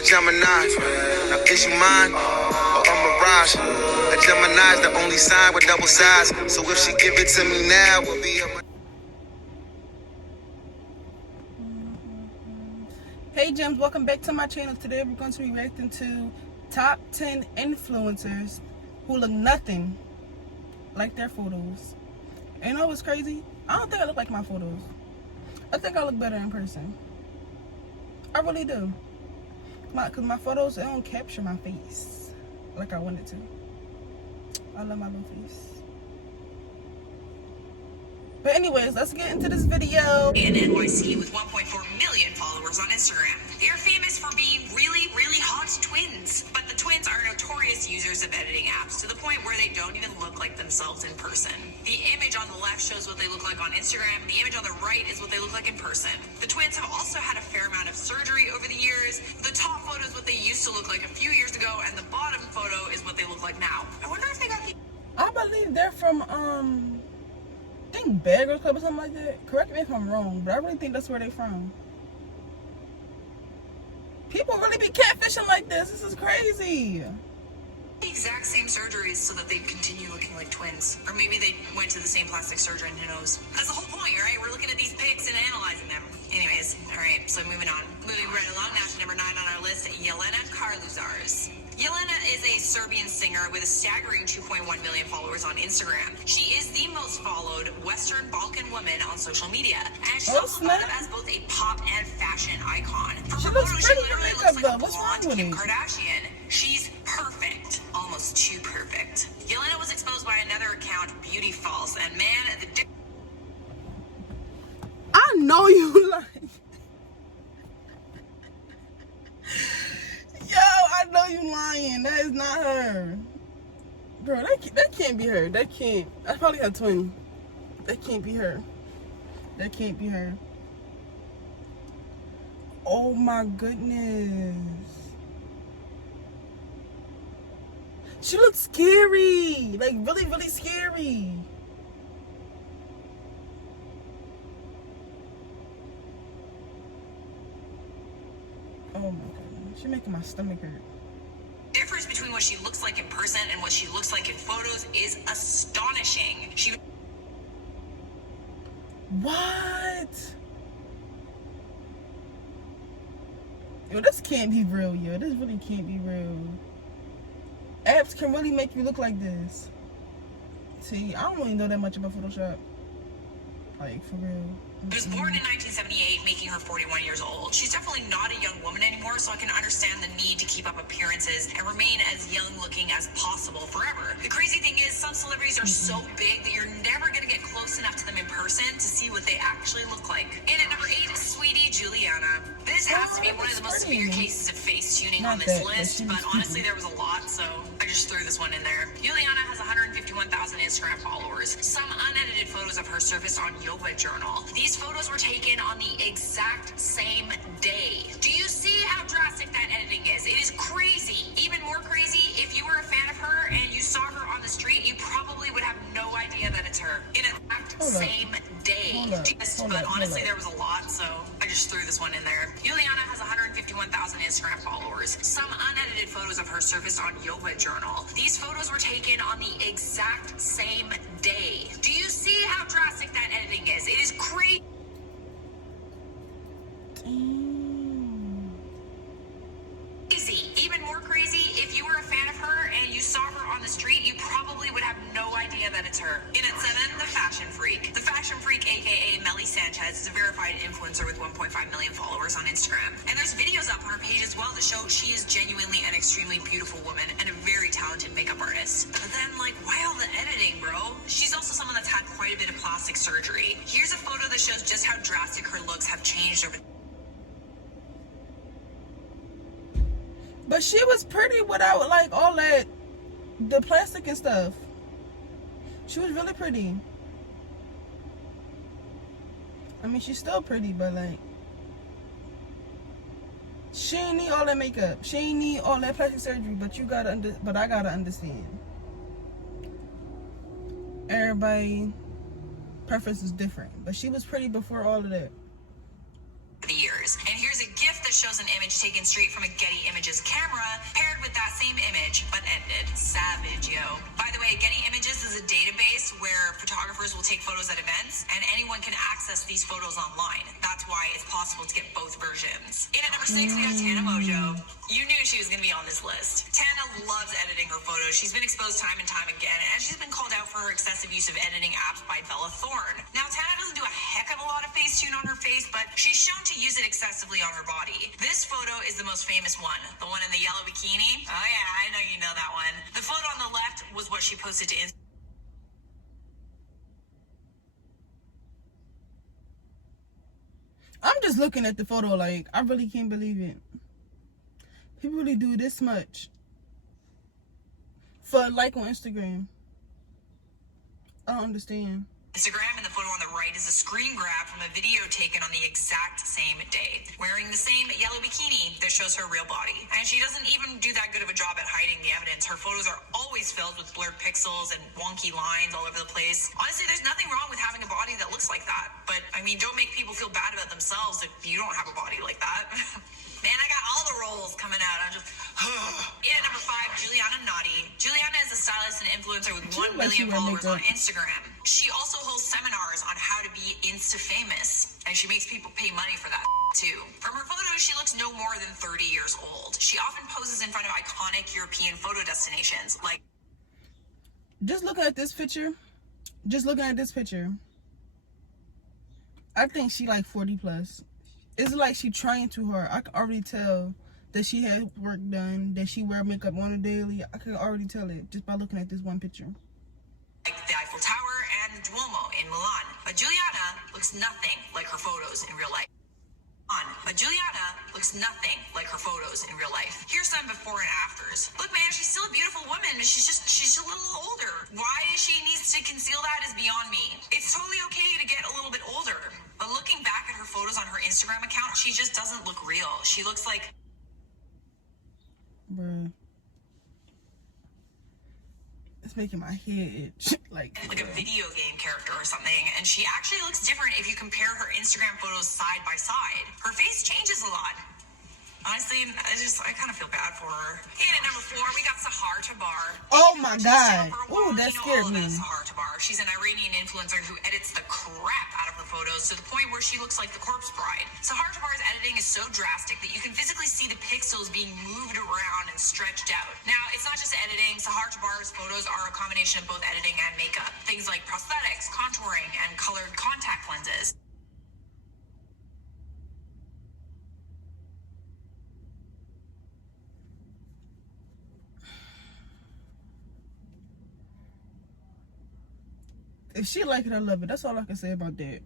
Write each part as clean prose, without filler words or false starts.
a Gemini. Now is you mine or a mirage? A Gemini's the only sign with double size. So if she give it to me now, we'll be a... Hey gems, welcome back to my channel. Today we're going to be reacting to top 10 influencers who look nothing like their photos. And you know what's crazy? I don't think I look like my photos. I think I look better in person. I really do. Because my photos, they don't capture my face like I wanted to. I love my little face. But anyways, let's get into this video. In NYC with 1.4 million followers on Instagram. They are famous for being really, really hot twins. But the twins are notorious users of editing apps to the point where they don't even look like themselves in person. The image on the left shows what they look like on Instagram. The image on the right is what they look like in person. The twins have also had a fair amount of surgery over the years. The top photo is what they used to look like a few years ago, and the bottom photo is what they look like now. I wonder if they got the... I believe they're from, I think Beggars Club or something like that. Correct me if I'm wrong, but I really think that's where they're from. People really be catfishing like this. This is crazy. The exact same surgeries so that they continue looking like twins. Or maybe they went to the same plastic surgeon, who knows. That's the whole point, right? We're looking at these pics and analyzing them. Anyways, alright, so moving on. Moving right along, now to number 9 on our list, Juliana Nati. Juliana is a Serbian singer with a staggering 2.1 million followers on Instagram. She is the most followed Western Balkan woman on social media. And she's also thought of as both a pop and fashion icon. She looks pretty. She literally looks like a blonde Kim Kardashian. She's perfect. Almost too perfect. Juliana was exposed by another account, Beauty False, and man, the... I know you like... Yo, I know you lying. That is not her. Bro, that can't be her. That can't. That's probably her twin. That can't be her. That can't be her. Oh my goodness. She looks scary. Like really, really scary. Oh my god. She's making my stomach hurt. The difference between what she looks like in person and what she looks like in photos is astonishing. What? Yo, this can't be real, yo. This really can't be real. Apps can really make you look like this. See, I don't really know that much about Photoshop. Like, for real. She was born in 1978, making her 41 years old. She's definitely not a young woman anymore, so I can understand the need to keep up appearances and remain as young looking as possible forever. The crazy thing is, some celebrities are so big that you're never going to get close enough to them in person to see what they actually look like. And at number 8 is Sweetie Juliana. This has to be one of the most severe cases of face tuning on this list, but honestly there was a lot, so I just threw this one in there. Juliana has 151,000 Instagram followers. Some unedited photos of her surfaced on Yoga Journal. These photos were taken on the exact same day. Do you see how drastic that editing is? It is crazy. Even more crazy, if you were a fan of her and you saw her on the street, you probably would have no idea that it's her. In an exact same day. But honestly, there was a lot, so I just threw this one in there. Juliana has 151,000 Instagram followers. Some unedited photos of her surfaced on Yoga Journal. These photos were taken on the exact same day. Do you see how drastic that editing is? It is crazy. Even more crazy, if you were a fan of her and you saw her on the street, you probably would have no idea that it's her. In at 7, the Fashion Freak. The Fashion Freak, aka Melly Sanchez, is a verified influencer with 1.5 million followers on Instagram. And there's videos up on her page as well that show she is genuinely an extremely beautiful woman and a very talented makeup artist. But then, like, why all the editing, bro? She's also someone that's had quite a bit of plastic surgery. Here's a photo that shows just how drastic her looks have changed over. But she was pretty without like all that, the plastic and stuff. She was really pretty. I mean, she's still pretty, but like, she ain't need all that makeup. She ain't need all that plastic surgery. But you gotta but I gotta understand. Everybody preference is different. But she was pretty before all of that. The years. And here's a GIF that shows an image taken straight from a Getty image photographers will take photos at events, and anyone can access these photos online. That's why it's possible to get both versions. In at number 6, we have Tana Mongeau. You knew she was going to be on this list. Tana loves editing her photos. She's been exposed time and time again, and she's been called out for her excessive use of editing apps by Bella Thorne. Now, Tana doesn't do a heck of a lot of Facetune on her face, but she's shown to use it excessively on her body. This photo is the most famous one, the one in the yellow bikini. Oh yeah, I know you know that one. The photo on the left was what she posted to Instagram. I'm just looking at the photo like, I really can't believe it. People really do this much for a like on Instagram. I don't understand. Instagram, and the photo on the right is a screen grab from a video taken on the exact same day, wearing the same yellow bikini that shows her real body. And she doesn't even do that good of a job at hiding the evidence. Her photos are always filled with blurred pixels and wonky lines all over the place. Honestly, there's nothing wrong with having a body that looks like that. But, I mean, don't make people feel bad about themselves if you don't have a body like that. Man, I got all the roles coming out. I'm just... In at number 5, Giuliana Nati. Giuliana is a stylist and influencer with 1 million followers on Instagram. She also holds seminars on how to be Insta-famous, and she makes people pay money for that too. From her photos, she looks no more than 30 years old. She often poses in front of iconic European photo destinations, like... Just looking at this picture, I think she like 40 plus. It's like she trying too hard. I can already tell that she had work done, that she wear makeup on a daily. I can already tell it just by looking at this one picture. Like the Eiffel Tower and the Duomo in Milan. But Juliana looks nothing like her photos in real life. Here's some before and afters. Look, man, she's still a beautiful woman, but she's a little older. Why she needs to conceal that is beyond me. It's totally okay to get a little bit older. But looking back at her photos on her Instagram account, she just doesn't look real. She looks like... Bruh. It's making my head itch. like a video game character or something, and she actually looks different if you compare her Instagram photos side by side. Her face changes a lot. Honestly, I kind of feel bad for her. And at number 4, we got Sahar Tabar. Oh my God. Ooh, that scared me. Sahar Tabar. She's an Iranian influencer who edits the crap out of her photos to the point where she looks like the corpse bride. Sahar Tabar's editing is so drastic that you can physically see the pixels being moved around and stretched out. Now, it's not just editing. Sahar Tabar's photos are a combination of both editing and makeup. Things like prosthetics, contouring, and colored contact lenses. If she like it, I love it. That's all I can say about that.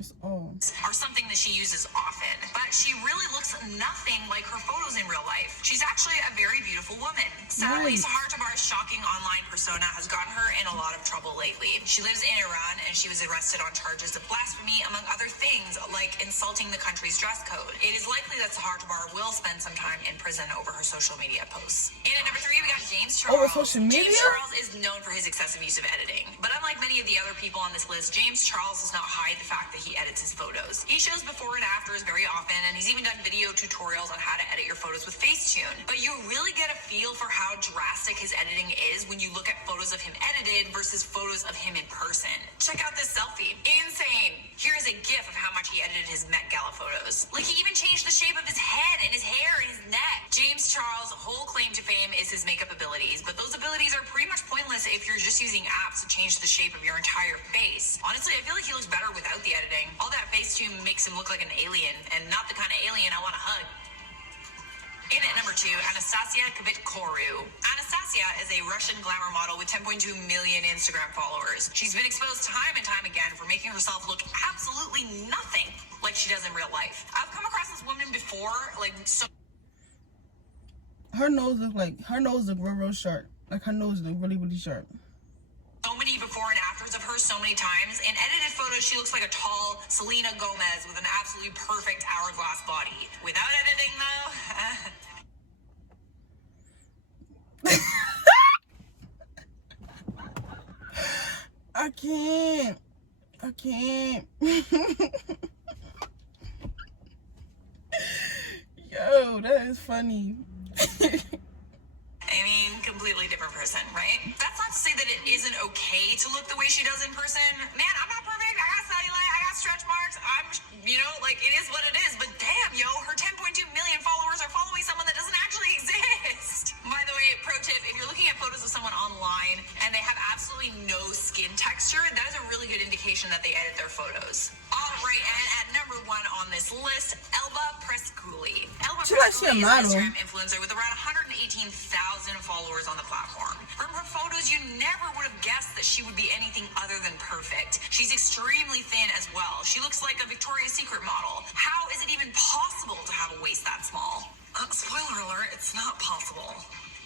It's all. Are something that she uses often, but she really looks nothing like her photos in real life. She's actually a very beautiful woman. Sadly, Sahar Tabar's shocking online persona has gotten her in a lot of trouble lately. She lives in Iran, and she was arrested on charges of blasphemy, among other things, like insulting the country's dress code. It is likely that Sahar Tabar will spend some time in prison over her social media posts. And at number 3, we got James Charles. Over social media? James Charles is known for his excessive use of editing, but unlike many of the other people on this list, James Charles does not hide the fact that he edits his photos. He shows before and afters very often, and he's even done video tutorials on how to edit your photos with Facetune. But you really get a feel for how drastic his editing is when you look at photos of him edited versus photos of him in person. Check out this selfie. Insane. Here's a gif of how much he edited his Met Gala photos. Like, he even changed the shape of his head and his hair and his neck. James Charles' whole claim to fame is his makeup abilities, but those abilities are pretty much pointless if you're just using apps to change the shape of your entire face. Honestly, I feel like he looks better without the editing. All that Facetune makes him look like an alien, and not the kind of alien I want to hug. In at number 2, Anastasiya Kvitko. Anastasiya is a Russian glamour model with 10.2 million Instagram followers. She's been exposed time and time again for making herself look absolutely nothing like she does in real life. I've come across this woman before, like, so... Her nose look real sharp. Like, her nose look really, really sharp. So many before and afters of her so many times. In edited photos, she looks like a tall Selena Gomez with an absolutely perfect hourglass body. Without editing, though... I can't. Yo, that is funny. I mean, completely completely different person, right? That's not to say that it isn't okay to look the way she does in person. Man, I'm not perfect. I got cellulite. I got stretch marks. I'm, you know, like, it is what it is. But damn, yo, her 10.2 million followers are following someone that doesn't actually exist. By the way, pro tip, if you're looking at photos of someone online and they have absolutely no skin texture, that is a really good indication that they edit their photos. All right, and at number 1 on this list, Elba Presculi. Elba She likes Presculi your is an model. Instagram influencer with around 118,000 followers on the platform. From her photos, you never would have guessed that she would be anything other than perfect. She's extremely thin as well. She looks like a Victoria's Secret model. How is it even possible to have a waist that small? Spoiler alert, it's not possible.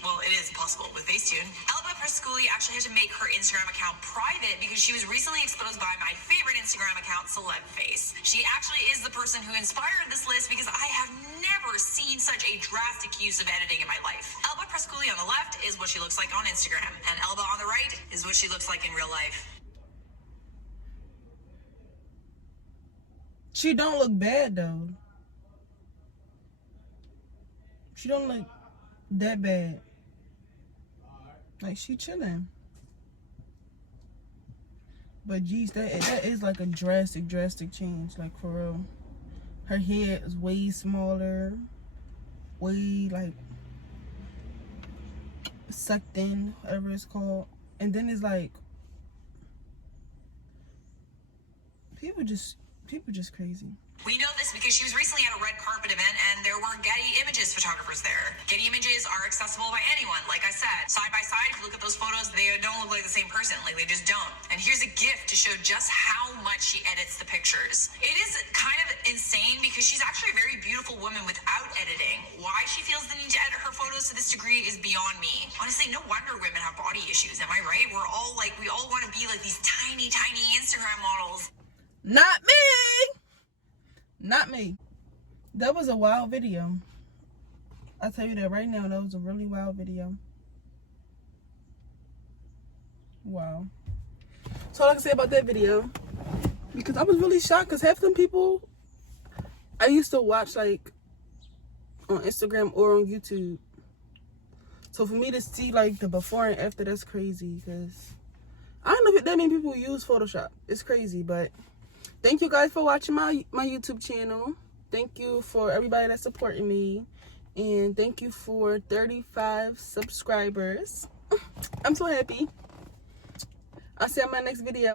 Well, it is possible with Facetune. Elba Presculi actually had to make her Instagram account private because she was recently exposed by my favorite Instagram account, Celebface. She actually is the person who inspired this list because I have never seen such a drastic use of editing in my life. Elba Presculi on the left is what she looks like on Instagram, and Elba on the right is what she looks like in real life. She don't look bad though. She don't look that bad. Like, she chilling. But geez, that is like a drastic change, like, for real. Her head is way smaller, way like sucked in, whatever it's called. And then it's like people just crazy. We know this because she was recently at a red carpet event and there were Getty Images photographers there. Getty Images are accessible by anyone, like I said. Side by side, if you look at those photos, they don't look like the same person. Like, they just don't. And here's a gift to show just how much she edits the pictures. It is kind of insane because she's actually a very beautiful woman without editing. Why she feels the need to edit her photos to this degree is beyond me. Honestly, no wonder women have body issues. Am I right? We all want to be like these tiny Instagram models. Not me. Not me. That was a wild video. I'll tell you that right now. That was a really wild video. Wow. So all I can say about that video, because I was really shocked, because half them people I used to watch like on Instagram or on YouTube. So for me to see like the before and after, that's crazy, because I don't know if that many people use Photoshop. It's crazy. But thank you guys for watching my YouTube channel. Thank you for everybody that's supporting me. And thank you for 35 subscribers. I'm so happy. I'll see you in my next video.